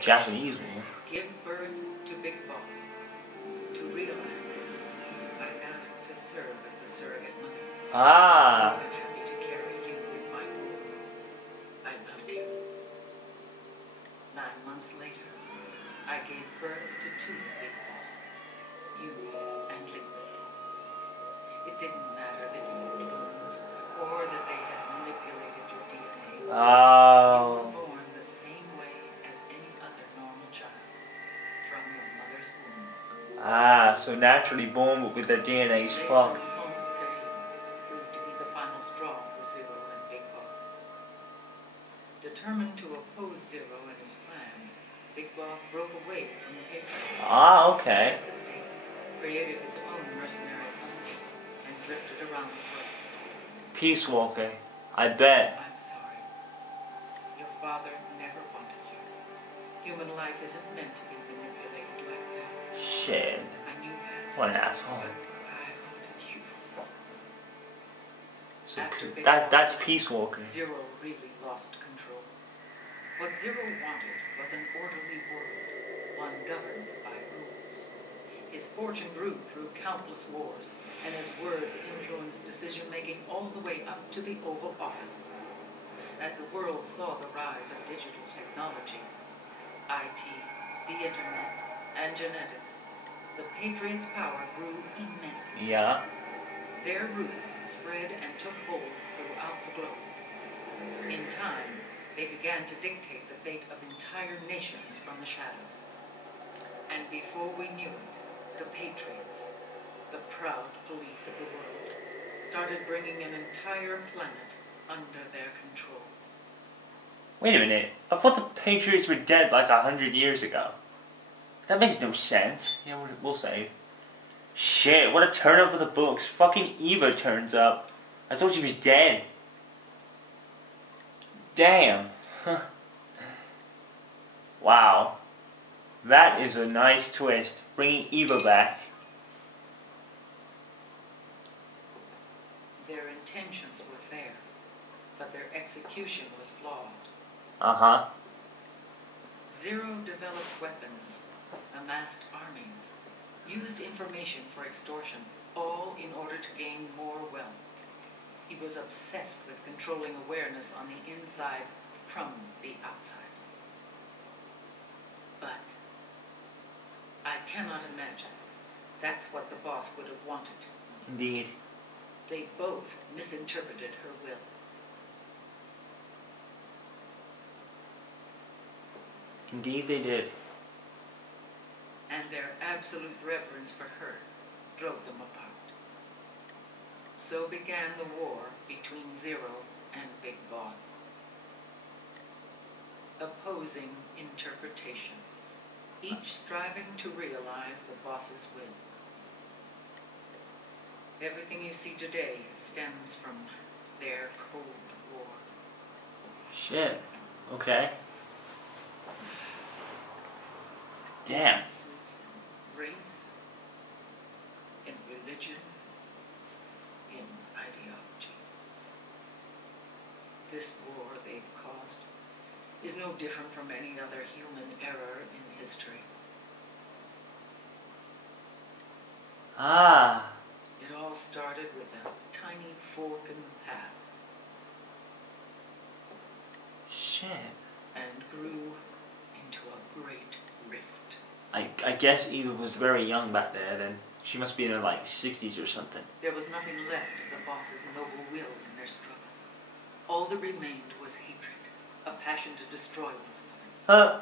Japanese woman. Give birth to Big Boss. To realize this, I asked to serve as the surrogate mother. Ah. I'm happy to carry you in my womb. I loved you. 9 months later, I gave birth to 2 big bosses, you and Liquid. It didn't matter that you were twins or that they had manipulated your DNA. Oh. You were born the same way as any other normal child from your mother's womb. Ah, so naturally born with their DNA's fucked. Proved to be the final straw for Zero and Big Boss. Determined to oppose Zero and his plans, Big Boss broke away from the Patriots. Ah, okay. Left the States, created his own mercenary company, and drifted around the world. Peace Walker. I bet. I'm sorry. Your father never wanted you. Human life isn't meant to be manipulated like that. Shit. I knew that. What an asshole. But I wanted you. So After Big that's Boss, Peace Walker. Zero really lost control. What Zero wanted was an orderly world, one governed by rules. His fortune grew through countless wars, and his words influenced decision-making all the way up to the Oval Office. As the world saw the rise of digital technology, IT, the internet, and genetics, the Patriots' power grew immense. Yeah. Their roots spread and took hold throughout the globe. In time, they began to dictate the fate of entire nations from the shadows. And before we knew it, the Patriots, the proud police of the world, started bringing an entire planet under their control. Wait a minute. I thought the Patriots were dead like 100 years ago. That makes no sense. Yeah, we'll say. Shit, what a turn up of the books. Fucking Eva turns up. I thought she was dead. Damn. Wow. That is a nice twist. Bringing Eva back. Their intentions were fair, but their execution was flawed. Uh-huh. Zero developed weapons, amassed armies, used information for extortion, all in order to gain more wealth. He was obsessed with controlling awareness on the inside from the outside. But I cannot imagine that's what the boss would have wanted. Indeed. They both misinterpreted her will. Indeed they did. And their absolute reverence for her drove them apart. So began the war between Zero and Big Boss. Opposing interpretations, each striving to realize the boss's will. Everything you see today stems from their Cold War. Shit. Okay. Damn. Differences in race, in religion, in ideology. This war they've caused is no different from any other human error in history. Ah. It all started with a tiny fork in the path Shit. and grew into a great rift. I guess Eva was very young back there then. She must be in her like 60s or something. There was nothing left of the boss's noble will in their struggle. All that remained was hatred, a passion to destroy one another.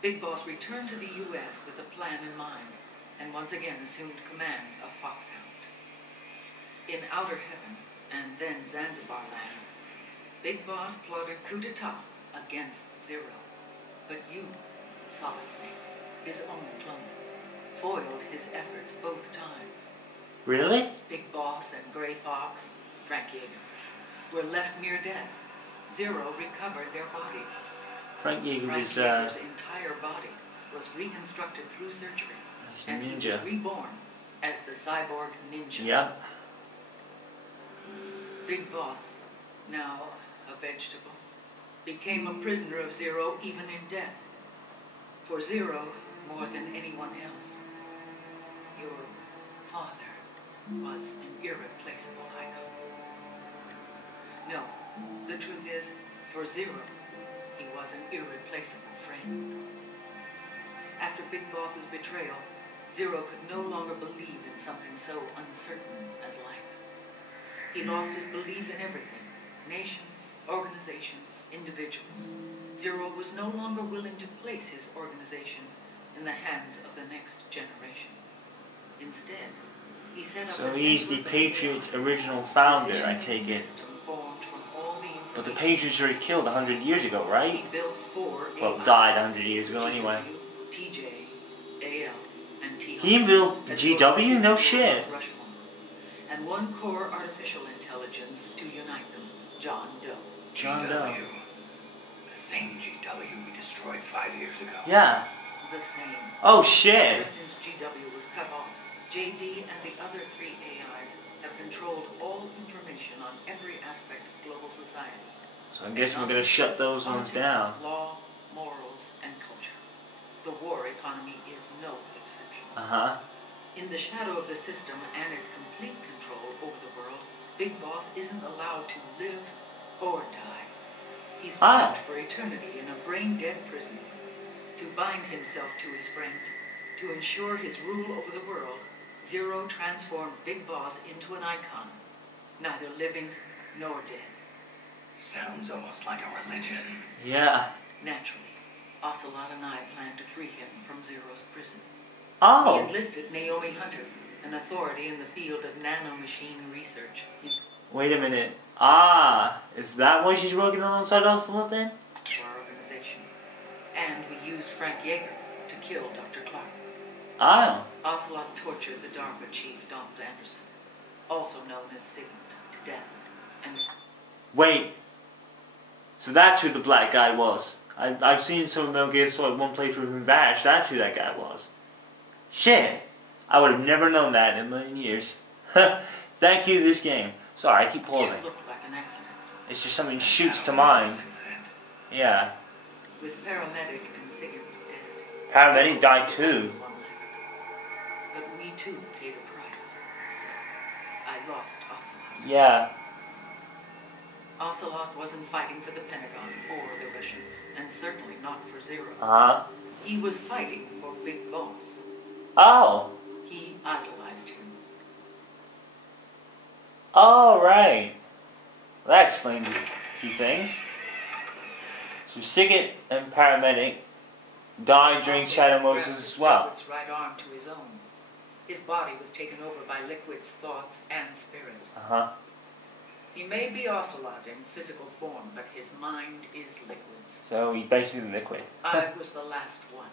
Big Boss returned to the U.S. with a plan in mind, and once again assumed command of Foxhound. In Outer Heaven, and then Zanzibar Land, Big Boss plotted coup d'etat against Zero. But you, Solid Snake, his own clone, foiled his efforts both times. Really? Big Boss and Gray Fox, Frank Yeager, were left near death. Zero recovered their bodies. Frank Yeager Frank was Yeager's entire body was reconstructed through surgery, and he ninja. was reborn as the cyborg ninja. Yep. Big Boss, now a vegetable, became a prisoner of Zero even in death. For Zero, more than anyone else, your father was an irreplaceable icon. No, the truth is, for Zero, he was an irreplaceable friend. After Big Boss's betrayal, Zero could no longer believe in something so uncertain as life. He lost his belief in everything: nations, organizations, individuals. Zero was no longer willing to place his organization in the hands of the next generation. Instead, he set up So he's the Patriots' original founder, I take it. But the Patriots were killed 100 years ago, right? He built 4 Well, died 100 years ago anyway. TJ, AL, and TR. He built GW? No shit. And one core artificial intelligence to unite them, John Doe. John Doe. The same GW we destroyed 5 years ago. Yeah. The same. Oh shit. Ever since GW was cut off, JD and the other 3 AIs have controlled all information on every aspect of global society. So I guess we're gonna shut those ones down. Law, morals, and culture. The war economy is no exception. Uh-huh. In the shadow of the system and its complete control over the world, Big Boss isn't allowed to live or die. He's trapped for eternity in a brain-dead prison. To bind himself to his friend, to ensure his rule over the world, Zero transformed Big Boss into an icon, neither living nor dead. Sounds almost like a religion. Yeah. Naturally, Ocelot and I plan to free him from Zero's prison. Oh. He enlisted Naomi Hunter, an authority in the field of nanomachine research. Wait a minute. Ah, is that why she's working alongside Ocelot then? For our organization. And we used Frank Yeager to kill Dr. Clark. Oh. Ocelot tortured the DARPA chief, Donald Anderson, also known as Sigmund, to death. And wait. So that's who the black guy was. I've seen some of Metal Gear Solid 1 playthrough of Vash. That's who that guy was. Shit. I would have never known that in a million years. Thank you, this game. Sorry, I keep pausing. it looked like an accident. It's just something shoots to mind. Yeah. With Paramedic and Sigurd dead. Paramedic died too. But we too paid a price. I lost Ocelot. Yeah. Ocelot wasn't fighting for the Pentagon or the Russians, and certainly not for Zero. Uh-huh. He was fighting for Big Boss. Oh. He idolized him. Oh, right. Well, that explains a few things. So Sigurd and Paramedic died during Shadow Moses as well. Liquid's right arm to his own. His body was taken over by Liquid's thoughts and spirit. Uh-huh. He may be Ocelot in physical form, but his mind is Liquid's. So he's basically Liquid. I was the last one.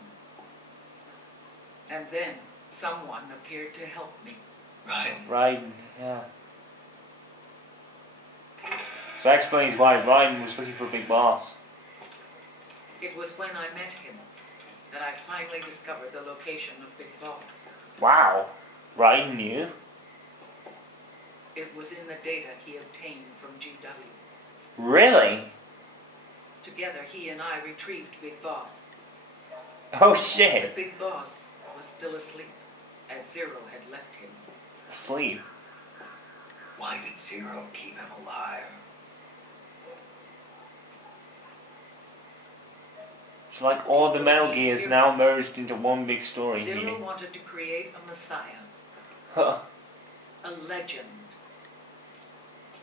And then someone appeared to help me. Right, yeah. So that explains why Raiden was looking for Big Boss. It was when I met him that I finally discovered the location of Big Boss. Wow. Raiden knew? It was in the data he obtained from GW. Really? Together, he and I retrieved Big Boss. Oh But shit. Big Boss was still asleep, as Zero had left him. Asleep. Why did Zero keep him alive? So like all the Metal Gears now merged into one big story Zero meaning. wanted to create a messiah, Huh. a legend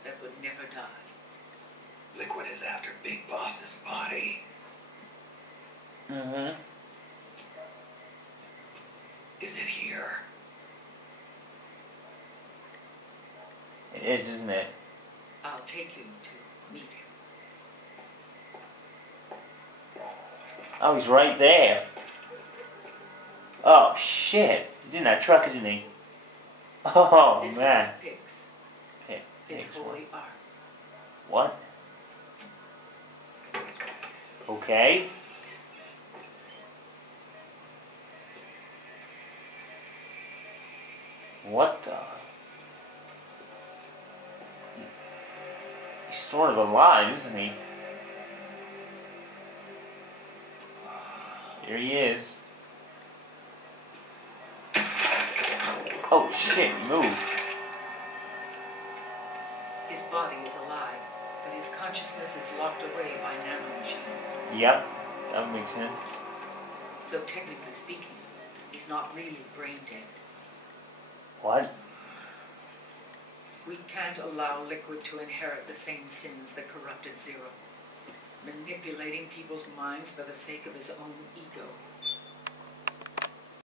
that would never die. Liquid is after Big Boss's body. Mm-hmm. Is it here? It is, isn't it? I'll take you to meet him. Oh, he's right there. Oh shit. He's in that truck, isn't he? Oh This man. is his Pix, Hey, his thanks, holy ark. what? Okay. What the? He's sort of alive, isn't he? Here he is. Oh shit, he moved. His body is alive, but his consciousness is locked away by nanomachines. Yep, that would make sense. So technically speaking, he's not really brain dead. What? We can't allow Liquid to inherit the same sins that corrupted Zero. Manipulating people's minds for the sake of his own ego.